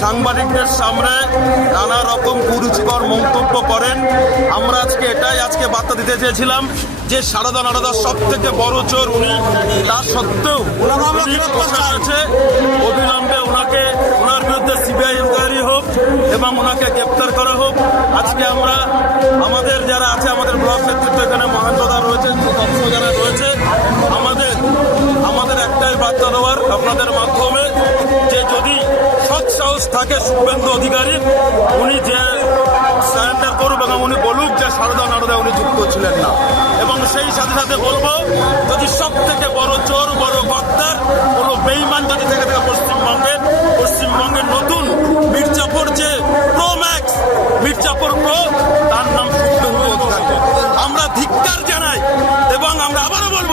সাংবাদিকদের সামনে নানা রকম কুরুচিকর মন্তব্য করেন। আমরা আজকে এটাই আজকে বার্তা দিতে চেয়েছিলাম যে সারদা নারদা সব থেকে বড় চোর উনি। তা সত্ত্বেও আছে অবিলম্বে ওনাকে ওনার বিরুদ্ধে সিবিআই ইনকোয়ারি হোক এবং ওনাকে গ্রেপ্তার করা হোক। আজকে আমরা আমাদের যারা আছে আমাদের ব্লক নেতৃত্ব এখানে মহেন্দ্রদা রয়েছে তথ্য যারা রয়েছে আমাদের আমাদের একটাই বার্তা দেওয়ার আপনাদের মাধ্যমে যে যদি সাহস থাকে শুভেন্দু অধিকারী। উনি যে সারেন্ডার করুক এবং উনি বলুক যে সারদা নারদা উনি যুক্ত ছিলেন না। এবং সেই সাথে সাথে বলব, যদি সব থেকে বড় চোর, বড় বক্তার কোনো বেইমান যদি থেকে থাকে পশ্চিমবঙ্গে পশ্চিমবঙ্গের নতুন মির্জাপুর যে প্রো ম্যাক্স মির্জাপুর প্রো তার নাম শুভেন্দু অধিকারী আমরা ধিক্কার জানাই এবং আমরা আবারও বলব